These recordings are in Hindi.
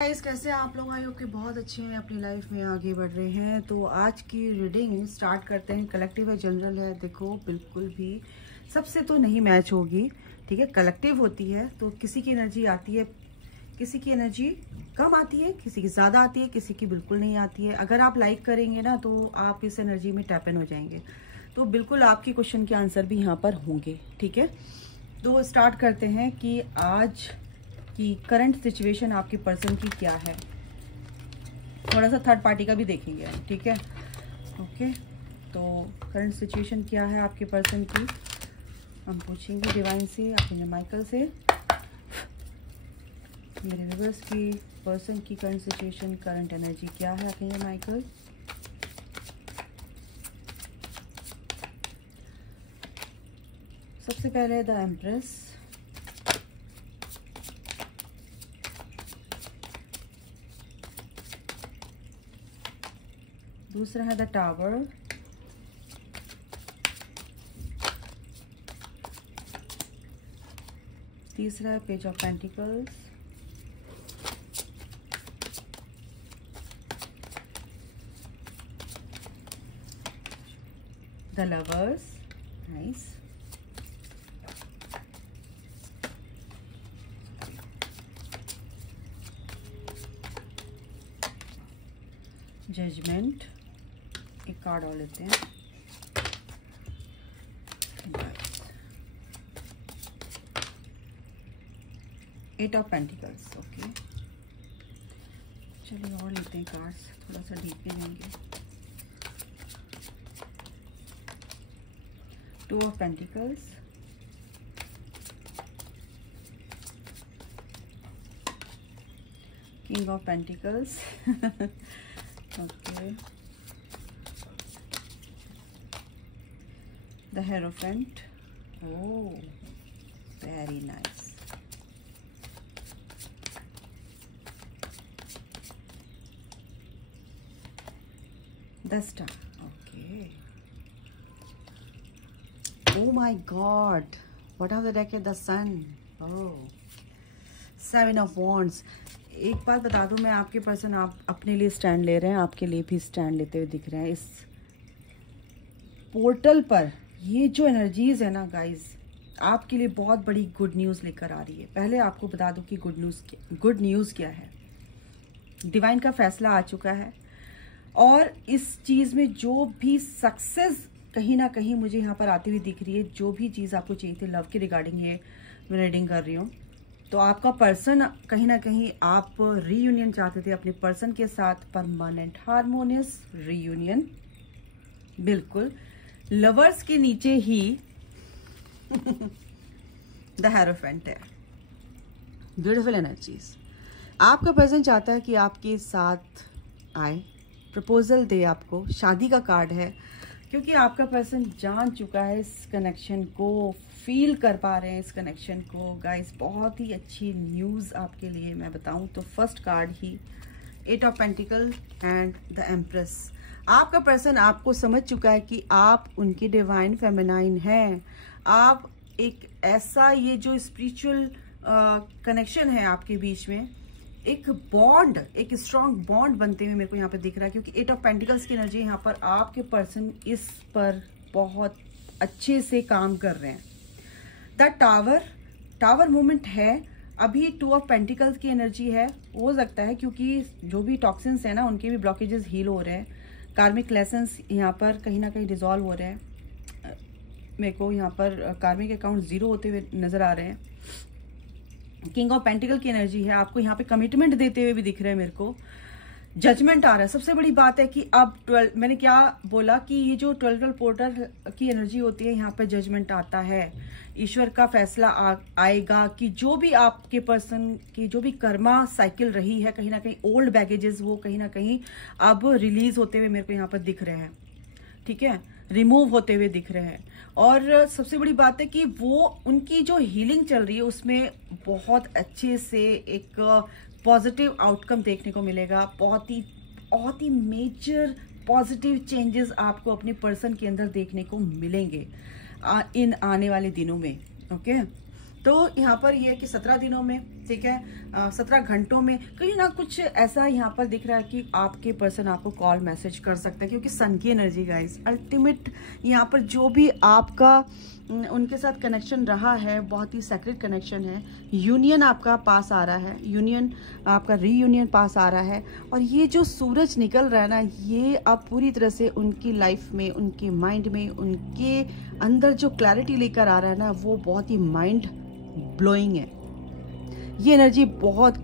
गाइस, कैसे आप लोग? आई होप कि बहुत अच्छे हैं, अपनी लाइफ में आगे बढ़ रहे हैं। तो आज की रीडिंग स्टार्ट करते हैं। कलेक्टिव है, जनरल है। देखो, बिल्कुल भी सबसे तो नहीं मैच होगी, ठीक है। कलेक्टिव होती है तो किसी की एनर्जी आती है, किसी की एनर्जी कम आती है, किसी की ज़्यादा आती है, किसी की बिल्कुल नहीं आती है। अगर आप लाइक करेंगे ना तो आप इस एनर्जी में टैप इन हो जाएंगे। तो बिल्कुल आपके क्वेश्चन के आंसर भी यहाँ पर होंगे, ठीक है। तो स्टार्ट करते हैं कि आज कि करंट सिचुएशन आपके पर्सन की क्या है। थोड़ा सा थर्ड पार्टी का भी देखेंगे, ठीक है। ओके, तो करंट सिचुएशन क्या है आपके पर्सन की, हम पूछेंगे डिवाइन से, अपने माइकल से। मेरे व्यूअर्स की पर्सन की करंट सिचुएशन, करंट एनर्जी क्या है अपने माइकल। सबसे पहले द एम्प्रेस, दूसरा है द टावर, तीसरा है page of pentacles, the lovers, nice, judgement. एक कार्ड और लेते हैं, एट ऑफ पेंटिकल्स। ओके, चलिए और लेते हैं कार्ड्स, थोड़ा सा डीप में जाएंगे। Two of pentacles, king of pentacles, okay, the Hierophant. Oh, very nice. The Star. Okay. Oh my God. What are the deck at the Sun? Oh, Seven of Wands. एक बात बता दूं मैं, आपके पर्सन आप अपने लिए स्टैंड ले रहे हैं, आपके लिए भी स्टैंड लेते हुए दिख रहे हैं। इस पोर्टल पर ये जो एनर्जीज है ना गाइज, आपके लिए बहुत बड़ी गुड न्यूज़ लेकर आ रही है। पहले आपको बता दूं कि गुड न्यूज़ क्या है। डिवाइन का फैसला आ चुका है और इस चीज़ में जो भी सक्सेस कहीं ना कहीं मुझे यहाँ पर आती हुई दिख रही है, जो भी चीज़ आपको चाहिए थी लव के रिगार्डिंग, ये मैं रीडिंग कर रही हूँ। तो आपका पर्सन कहीं ना कहीं आप रीयूनियन चाहते थे अपने पर्सन के साथ, परमानेंट हार्मोनियस रीयूनियन। बिल्कुल लवर्स के नीचे ही द हेरोफेंट है। Beautiful energies. आपका पर्सन चाहता है कि आपके साथ आए, प्रपोजल दे, आपको शादी का कार्ड है, क्योंकि आपका पर्सन जान चुका है इस कनेक्शन को, फील कर पा रहे हैं इस कनेक्शन को। गाइस, बहुत ही अच्छी न्यूज़ आपके लिए मैं बताऊं तो फर्स्ट कार्ड ही eight of pentacles and the empress. आपका पर्सन आपको समझ चुका है कि आप उनकी डिवाइन फेमिनाइन हैं। आप एक ऐसा, ये जो स्पिरिचुअल कनेक्शन है आपके बीच में, एक बॉन्ड, एक स्ट्रॉन्ग बॉन्ड बनते हुए मेरे को यहाँ पे दिख रहा है, क्योंकि एट ऑफ पेंटिकल्स की एनर्जी यहाँ पर आपके पर्सन इस पर बहुत अच्छे से काम कर रहे हैं। द टावर मूवमेंट है। अभी टू ऑफ पेंटिकल्स की एनर्जी है, हो सकता है क्योंकि जो भी टॉक्सिन्स है ना, उनके भी ब्लॉकेजेस हील हो रहे हैं। कार्मिक लेसन्स यहाँ पर कहीं ना कहीं डिजॉल्व हो रहे हैं। मेरे को यहाँ पर कार्मिक अकाउंट 0 होते हुए नजर आ रहे हैं। किंग ऑफ पेंटिकल की एनर्जी है, आपको यहाँ पे कमिटमेंट देते हुए भी दिख रहे हैं मेरे को। जजमेंट आ रहा है। सबसे बड़ी बात है कि अब 12, मैंने क्या बोला कि ये जो 12 पोर्टल की एनर्जी होती है, यहाँ पे जजमेंट आता है। ईश्वर का फैसला आएगा कि जो भी आपके पर्सन की जो भी कर्मा साइकिल रही है, कहीं ना कहीं ओल्ड बैगेजेस वो कहीं ना कहीं अब रिलीज होते हुए मेरे को यहाँ पर दिख रहे हैं, ठीक है, रिमूव होते हुए दिख रहे हैं। और सबसे बड़ी बात है कि वो उनकी जो हीलिंग चल रही है उसमें बहुत अच्छे से एक पॉजिटिव आउटकम देखने को मिलेगा। बहुत ही मेजर पॉजिटिव चेंजेस आपको अपने पर्सन के अंदर देखने को मिलेंगे इन आने वाले दिनों में। ओके, तो यहाँ पर ये है कि 17 दिनों में ठीक है। 17 घंटों में कहीं ना कुछ ऐसा यहाँ पर दिख रहा है कि आपके पर्सन आपको कॉल मैसेज कर सकते हैं, क्योंकि सन की एनर्जी गाइस अल्टीमेट यहाँ पर जो भी आपका उनके साथ कनेक्शन रहा है बहुत ही सेक्रेट कनेक्शन है। यूनियन आपका पास आ रहा है, यूनियन आपका रीयूनियन पास आ रहा है। और ये जो सूरज निकल रहा है ना, ये अब पूरी तरह से उनकी लाइफ में, उनके माइंड में, उनके अंदर जो क्लैरिटी लेकर आ रहा है ना, वो बहुत ही माइंड ब्लोइंग है। ये एनर्जी बहुत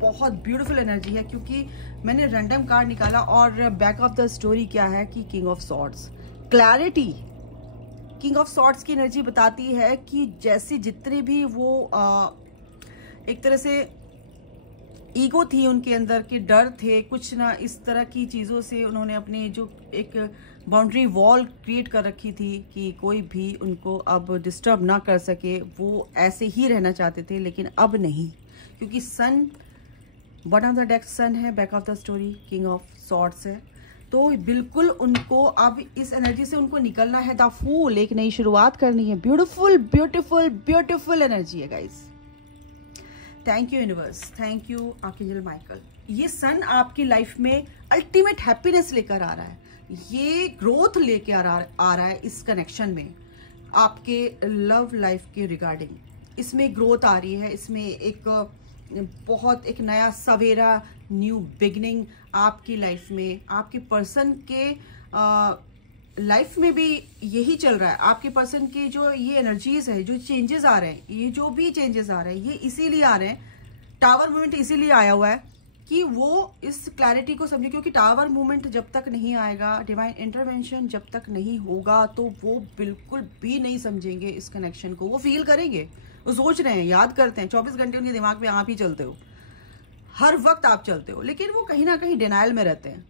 बहुत ब्यूटीफुल एनर्जी है, क्योंकि मैंने रैंडम कार्ड निकाला और बैक ऑफ द स्टोरी क्या है कि king of swords, clarity. King of swords की एनर्जी बताती है कि जैसे जितने भी वो एक तरह से ईगो थी उनके अंदर के डर थे, कुछ ना इस तरह की चीज़ों से उन्होंने अपने जो एक बाउंड्री वॉल क्रिएट कर रखी थी कि कोई भी उनको अब डिस्टर्ब ना कर सके, वो ऐसे ही रहना चाहते थे। लेकिन अब नहीं, क्योंकि सन बॉटम ऑफ द डेक सन है, back of the story king of swords है। तो बिल्कुल उनको अब इस एनर्जी से उनको निकलना है। द फूल, एक नई शुरुआत करनी है। ब्यूटीफुल ब्यूटीफुल ब्यूटीफुल एनर्जी है guys. Thank you universe, thank you archangel Michael. ये सन आपकी लाइफ में अल्टीमेट हैप्पीनेस लेकर आ रहा है, ये ग्रोथ लेके आ रहा है इस कनेक्शन में, आपके लव लाइफ के रिगार्डिंग। इसमें ग्रोथ आ रही है, इसमें एक बहुत एक नया सवेरा, न्यू बिगनिंग आपकी लाइफ में, आपके पर्सन के लाइफ में भी यही चल रहा है। आपके पर्सन के जो ये एनर्जीज है, जो चेंजेस आ रहे हैं, ये जो भी चेंजेस आ रहे हैं, ये इसीलिए आ रहे हैं। टावर मूवमेंट इसीलिए आया हुआ है कि वो इस क्लैरिटी को समझे, क्योंकि टावर मूवमेंट जब तक नहीं आएगा, डिवाइन इंटरवेंशन जब तक नहीं होगा, तो वो बिल्कुल भी नहीं समझेंगे इस कनेक्शन को। वो फील करेंगे, वो सोच रहे हैं, याद करते हैं, 24 घंटे उनके दिमाग में आप ही चलते हो, हर वक्त आप चलते हो, लेकिन वो कहीं ना कहीं डिनायल में रहते हैं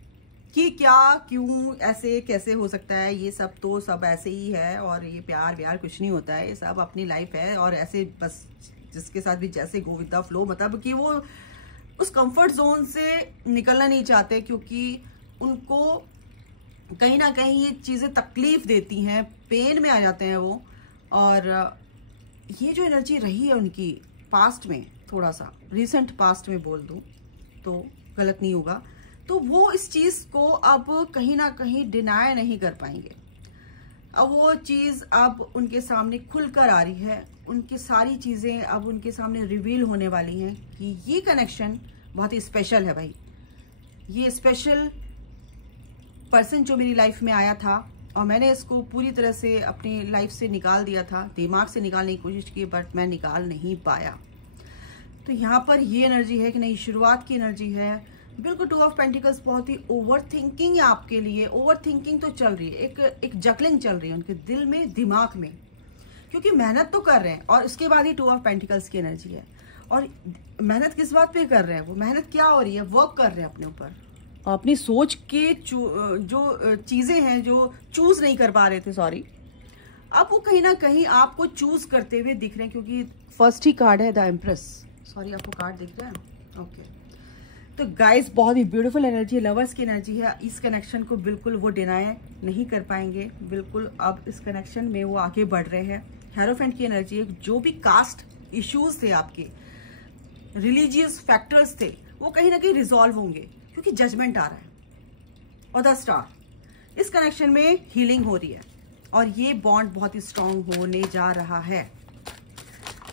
कि क्या, क्यों, ऐसे कैसे हो सकता है, ये सब तो सब ऐसे ही है, और ये प्यार व्यार कुछ नहीं होता है, ये सब अपनी लाइफ है, और ऐसे बस जिसके साथ भी जैसे गो विद द फ्लो। मतलब कि वो उस कंफर्ट जोन से निकलना नहीं चाहते, क्योंकि उनको कहीं ना कहीं ये चीज़ें तकलीफ देती हैं, पेन में आ जाते हैं वो। और ये जो एनर्जी रही है उनकी पास्ट में, थोड़ा सा रिसेंट पास्ट में बोल दूं तो गलत नहीं होगा, तो वो इस चीज़ को अब कहीं ना कहीं डिनाय नहीं कर पाएंगे। अब वो चीज़ अब उनके सामने खुलकर आ रही है, उनकी सारी चीज़ें अब उनके सामने रिवील होने वाली हैं कि ये कनेक्शन बहुत ही स्पेशल है भाई। ये स्पेशल पर्सन जो मेरी लाइफ में आया था, और मैंने इसको पूरी तरह से अपनी लाइफ से निकाल दिया था, दिमाग से निकालने की कोशिश की, बट मैं निकाल नहीं पाया। तो यहाँ पर ये एनर्जी है कि नई शुरुआत की एनर्जी है। बिल्कुल 2 ऑफ पेंटिकल्स बहुत ही ओवर थिंकिंग है आपके लिए। ओवर थिंकिंग तो चल रही है, एक जकलिंग चल रही है उनके दिल में, दिमाग में, क्योंकि मेहनत तो कर रहे हैं। और उसके बाद ही 2 ऑफ पेंटिकल्स की एनर्जी है। और मेहनत किस बात पे कर रहे हैं? वो मेहनत क्या हो रही है? वर्क कर रहे हैं अपने ऊपर, अपनी सोच के जो चीजें हैं जो चूज नहीं कर पा रहे थे, सॉरी, अब वो कहीं ना कहीं आपको चूज करते हुए दिख रहे हैं, क्योंकि फर्स्ट ही कार्ड है द एम्प्रेस। सॉरी, आपको कार्ड दिख रहा है? ओके। तो गाइस बहुत ही ब्यूटीफुल एनर्जी है, लवर्स की एनर्जी है। इस कनेक्शन को बिल्कुल वो डिनाई नहीं कर पाएंगे, बिल्कुल अब इस कनेक्शन में वो आगे बढ़ रहे हैं। हेरोफेंट की एनर्जी है, जो भी कास्ट इश्यूज थे आपके, रिलीजियस फैक्टर्स थे, वो कहीं ना कहीं रिजॉल्व होंगे, क्योंकि जजमेंट आ रहा है। और द स्टार, इस कनेक्शन में हीलिंग हो रही है, और ये बॉन्ड बहुत ही स्ट्रांग होने जा रहा है।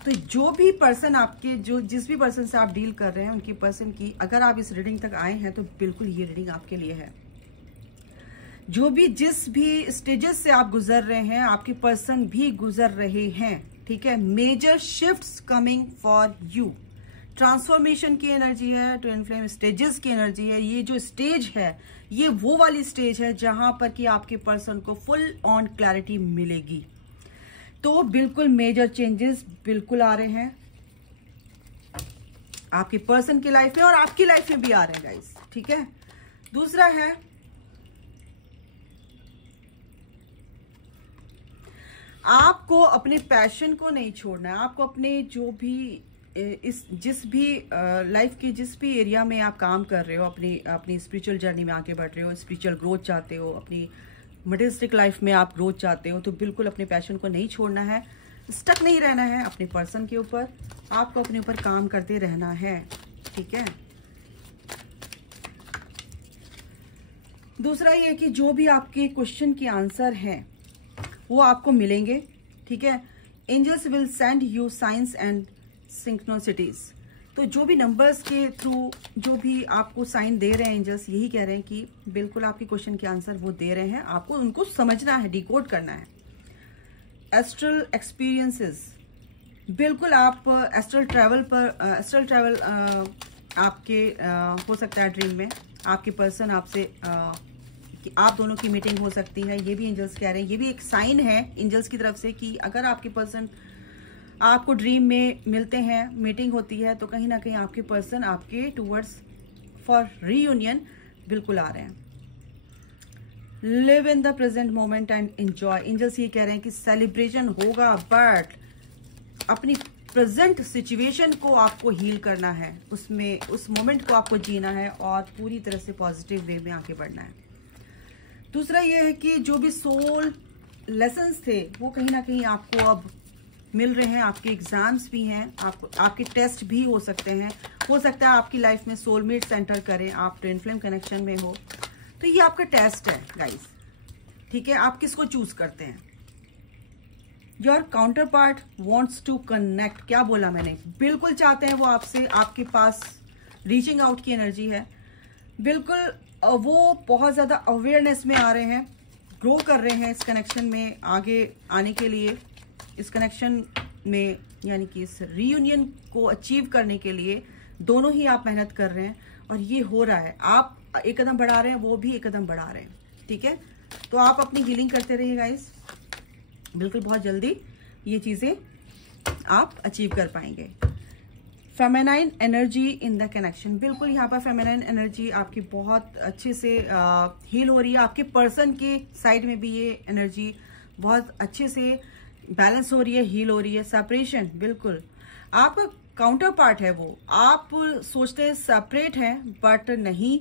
तो जो भी पर्सन आपके, जो जिस भी पर्सन से आप डील कर रहे हैं, उनकी पर्सन की, अगर आप इस रीडिंग तक आए हैं तो बिल्कुल ये रीडिंग आपके लिए है। जो भी जिस भी स्टेजेस से आप गुजर रहे हैं, आपके पर्सन भी गुजर रहे हैं, ठीक है। Major shifts coming for you, transformation की एनर्जी है, ट्विन फ्लेम स्टेजेस की एनर्जी है। ये जो स्टेज है, ये वो वाली स्टेज है जहां पर कि आपके पर्सन को फुल ऑन क्लैरिटी मिलेगी। तो बिल्कुल मेजर चेंजेस बिल्कुल आ रहे हैं आपके पर्सन की लाइफ में, और आपकी लाइफ में भी आ रहे हैं गाइस, ठीक है। दूसरा है आपको अपने पैशन को नहीं छोड़ना है। आपको अपने जो भी जिस भी लाइफ के जिस भी एरिया में आप काम कर रहे हो, अपनी स्पिरिचुअल जर्नी में आगे बढ़ रहे हो, स्पिरिचुअल ग्रोथ चाहते हो, अपनी मटेरियलिस्टिक लाइफ में आप ग्रोथ चाहते हो, तो बिल्कुल अपने पैशन को नहीं छोड़ना है। स्टक नहीं रहना है अपने पर्सन के ऊपर, आपको अपने ऊपर काम करते रहना है, ठीक है। दूसरा ये कि जो भी आपके क्वेश्चन के आंसर हैं वो आपको मिलेंगे, ठीक है। Angels will send you signs and synchronicities. तो जो भी नंबर्स के थ्रू जो भी आपको साइन दे रहे हैं एंजल्स, यही कह रहे हैं कि बिल्कुल आपके क्वेश्चन के आंसर वो दे रहे हैं, आपको उनको समझना है, डिकोड करना है। एस्ट्रल एक्सपीरियंसेस, बिल्कुल आप एस्ट्रल ट्रैवल आपके हो सकता है ड्रीम में आपके पर्सन आपसे कि आप दोनों की मीटिंग हो सकती है, ये भी एंजल्स कह रहे हैं। ये भी एक साइन है एंजल्स की तरफ से कि अगर आपके पर्सन आपको ड्रीम में मिलते हैं, मीटिंग होती है, तो कहीं ना कहीं आपके पर्सन आपके टूवर्ड्स फॉर रीयूनियन बिल्कुल आ रहे हैं। Live in the present moment and enjoy. Angels ये कह रहे हैं कि सेलिब्रेशन होगा, बट अपनी प्रेजेंट सिचुएशन को आपको हील करना है, उसमें उस मोमेंट को आपको जीना है और पूरी तरह से पॉजिटिव वे में आगे बढ़ना है। दूसरा ये है कि जो भी सोल लेसन्स थे वो कहीं ना कहीं आपको अब मिल रहे हैं। आपके एग्जाम्स भी हैं, आपके टेस्ट भी हो सकते हैं। हो सकता है आपकी लाइफ में सोलमेट्स एंटर करें, आप ट्विन फ्लेम कनेक्शन में हो, तो ये आपका टेस्ट है गाइस, ठीक है। आप किसको चूज करते हैं। Your counterpart wants to connect. क्या बोला मैंने, बिल्कुल चाहते हैं वो आपसे, आपके पास रीचिंग आउट की एनर्जी है, बिल्कुल वो बहुत ज्यादा अवेयरनेस में आ रहे हैं, ग्रो कर रहे हैं इस कनेक्शन में आगे आने के लिए, इस कनेक्शन में यानी कि इस रीयूनियन को अचीव करने के लिए दोनों ही आप मेहनत कर रहे हैं और ये हो रहा है। आप एक कदम बढ़ा रहे हैं, वो भी एक कदम बढ़ा रहे हैं, ठीक है। तो आप अपनी हीलिंग करते रहिए गाइस, बिल्कुल बहुत जल्दी ये चीजें आप अचीव कर पाएंगे। Feminine energy in the connection, बिल्कुल यहाँ पर फेमिनाइन एनर्जी आपकी बहुत अच्छे से हील हो रही है। आपके पर्सन के साइड में भी ये एनर्जी बहुत अच्छे से बैलेंस हो रही है, हील हो रही है। सेपरेशन, बिल्कुल आपका काउंटर पार्ट है वो, आप सोचते हैं सेपरेट है बट नहीं,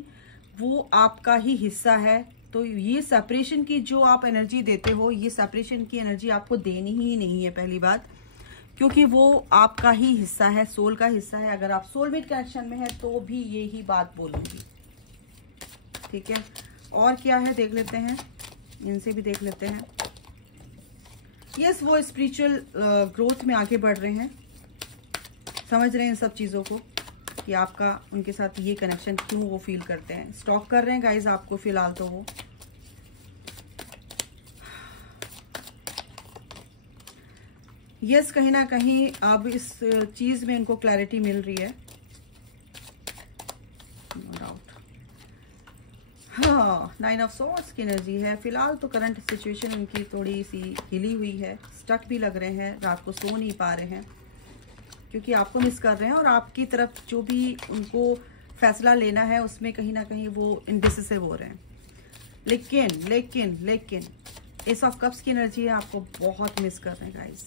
वो आपका ही हिस्सा है। तो ये सेपरेशन की जो आप एनर्जी देते हो, ये सेपरेशन की एनर्जी आपको देनी ही नहीं है, पहली बात, क्योंकि वो आपका ही हिस्सा है, सोल का हिस्सा है। अगर आप सोलमेट कनेक्शन में है तो भी यही बात बोलूंगी, ठीक है। और क्या है देख लेते हैं, इनसे भी देख लेते हैं। यस, वो स्पिरिचुअल ग्रोथ में आगे बढ़ रहे हैं, समझ रहे हैं इन सब चीज़ों को कि आपका उनके साथ ये कनेक्शन क्यों वो फील करते हैं। स्टॉक कर रहे हैं गाइज आपको फिलहाल तो वो। यस, कहीं ना कहीं अब इस चीज़ में इनको क्लैरिटी मिल रही है, नो डाउट। हाँ, 9 ऑफ सॉर्ड्स की एनर्जी है। फिलहाल तो करंट सिचुएशन उनकी थोड़ी सी हिली हुई है, स्टक भी लग रहे हैं, रात को सो नहीं पा रहे हैं क्योंकि आपको मिस कर रहे हैं और आपकी तरफ जो भी उनको फैसला लेना है उसमें कहीं ना कहीं वो इनडिसिसिव हो रहे हैं। लेकिन एस ऑफ कप्स की एनर्जी है, आपको बहुत मिस कर रहे हैं गाइस।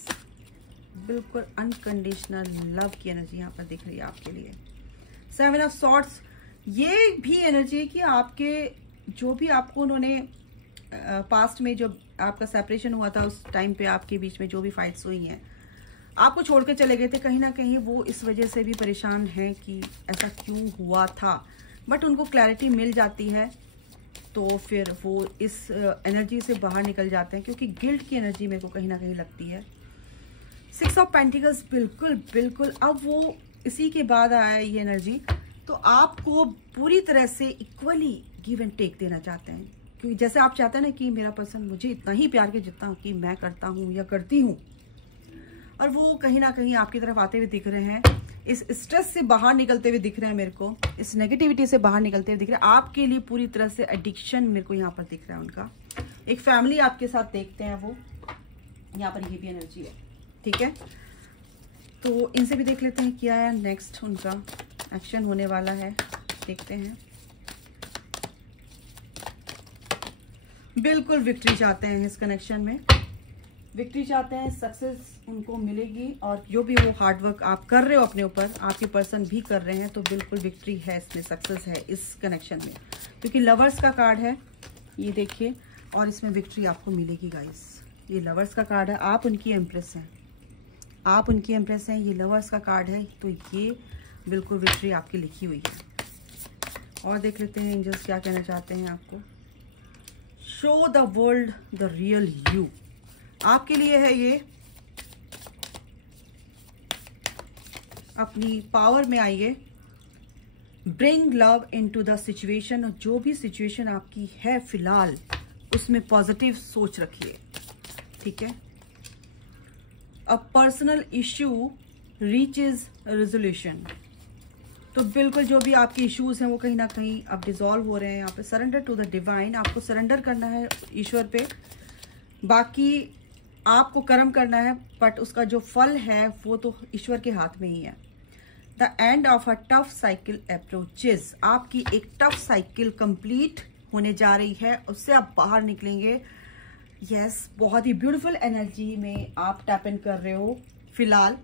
बिल्कुल अनकंडीशनल लव की एनर्जी यहाँ पर दिख रही है आपके लिए। 7 ऑफ सॉर्ड्स, ये भी एनर्जी है कि आपके जो भी आपको उन्होंने पास्ट में जो आपका सेपरेशन हुआ था उस टाइम पे आपके बीच में जो भी फाइट्स हुई हैं, आपको छोड़ के चले गए थे, कहीं ना कहीं वो इस वजह से भी परेशान है कि ऐसा क्यों हुआ था। बट उनको क्लैरिटी मिल जाती है तो फिर वो इस एनर्जी से बाहर निकल जाते हैं, क्योंकि गिल्ट की एनर्जी मेरे को कहीं ना कहीं लगती है। 6 ऑफ पेंटिकल्स, बिल्कुल अब वो इसी के बाद आया ये एनर्जी, तो आपको पूरी तरह से इक्वली गिव एंड टेक देना चाहते हैं, क्योंकि जैसे आप चाहते हैं ना कि मेरा पर्सन मुझे इतना ही प्यार के जितना कि मैं करता हूँ या करती हूँ, और वो कहीं ना कहीं आपकी तरफ आते हुए दिख रहे हैं, इस स्ट्रेस से बाहर निकलते हुए दिख रहे हैं मेरे को, इस नेगेटिविटी से बाहर निकलते हुए दिख रहे हैं। आपके लिए पूरी तरह से एडिक्शन मेरे को यहाँ पर दिख रहा है उनका। एक फैमिली आपके साथ देखते हैं वो, यहाँ पर ये भी एनर्जी है, ठीक है। तो इनसे भी देख लेते हैं क्या है नेक्स्ट उनका एक्शन होने वाला है, देखते हैं। बिल्कुल विक्ट्री चाहते हैं इस कनेक्शन में, विक्ट्री चाहते हैं, सक्सेस उनको मिलेगी, और जो भी वो हार्डवर्क आप कर रहे हो अपने ऊपर, आपके पर्सन भी कर रहे हैं, तो बिल्कुल विक्ट्री है इसमें, सक्सेस है इस कनेक्शन में, क्योंकि लवर्स का कार्ड है ये देखिए, और इसमें विक्ट्री आपको मिलेगी गाइस। ये लवर्स का कार्ड है, आप उनकी एम्प्रेस हैं, आप उनकी एम्प्रेस हैं, ये लवर्स का कार्ड है, तो ये बिल्कुल विक्ट्री आपकी लिखी हुई है। और देख लेते हैं एंजल्स क्या कहना चाहते हैं आपको। Show the world the real you, आपके लिए है ये। अपनी पावर में आइए, bring love into the situation, और जो भी सिचुएशन आपकी है फिलहाल उसमें पॉजिटिव सोच रखिए, ठीक है। A personal issue reaches resolution, तो बिल्कुल जो भी आपके इश्यूज हैं वो कहीं ना कहीं अब डिसॉल्व हो रहे हैं। यहाँ पे सरेंडर टू द डिवाइन, आपको सरेंडर करना है ईश्वर पे, बाकी आपको कर्म करना है, बट उसका जो फल है वो तो ईश्वर के हाथ में ही है। The end of a tough cycle approaches, आपकी एक टफ साइकिल कंप्लीट होने जा रही है, उससे आप बाहर निकलेंगे। यस, बहुत ही ब्यूटीफुल एनर्जी में आप टैप इन कर रहे हो फिलहाल।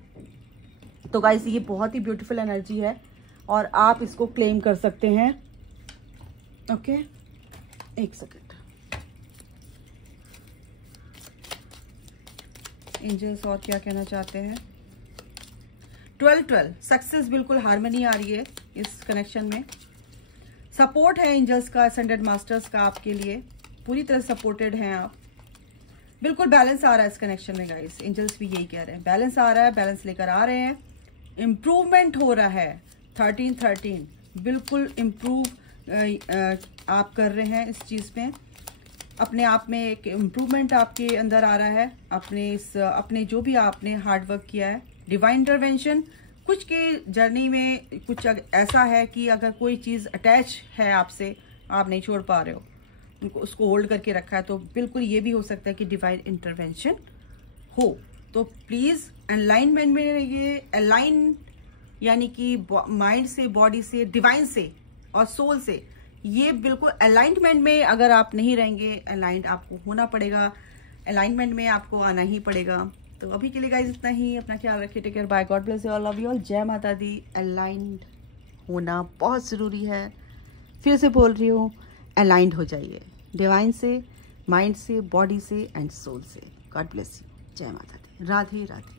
तो गाइस ये बहुत ही ब्यूटीफुल एनर्जी है और आप इसको क्लेम कर सकते हैं। ओके, एक सेकेंड। एंजल्स और क्या कहना चाहते हैं। 12-12 सक्सेस, बिल्कुल हार्मनी आ रही है इस कनेक्शन में। सपोर्ट है एंजल्स का, असेंडेड मास्टर्स का आपके लिए, पूरी तरह सपोर्टेड हैं आप। बिल्कुल बैलेंस आ रहा है इस कनेक्शन में गाइस, एंजल्स भी यही कह रहे हैं, बैलेंस आ रहा है, बैलेंस लेकर आ रहे हैं। इम्प्रूवमेंट हो रहा है, 13-13 बिल्कुल इम्प्रूव आप कर रहे हैं इस चीज़ में। अपने आप में एक इम्प्रूवमेंट आपके अंदर आ रहा है, अपने जो भी आपने हार्ड वर्क किया है। डिवाइन इंटरवेंशन, कुछ के जर्नी में कुछ ऐसा है कि अगर कोई चीज़ अटैच है आपसे, आप नहीं छोड़ पा रहे हो, उनको उसको होल्ड करके रखा है, तो बिल्कुल ये भी हो सकता है कि डिवाइन इंटरवेंशन हो। तो प्लीज़ अलाइनमेंट में ये अलाइन, यानी कि माइंड से, बॉडी से, डिवाइन से और सोल से, ये बिल्कुल अलाइनमेंट में अगर आप नहीं रहेंगे, अलाइंड आपको होना पड़ेगा, अलाइनमेंट में आपको आना ही पड़ेगा। तो अभी के लिए गाइस इतना ही, अपना ख्याल रखिए, take care, bye, God bless you all, love you all, जय माता दी। अलाइंड होना बहुत ज़रूरी है, फिर से बोल रही हूँ, अलाइंड हो जाइए डिवाइन से, माइंड से, बॉडी से एंड सोल से। गॉड ब्लेस यू, जय माता दी, राधे राधे।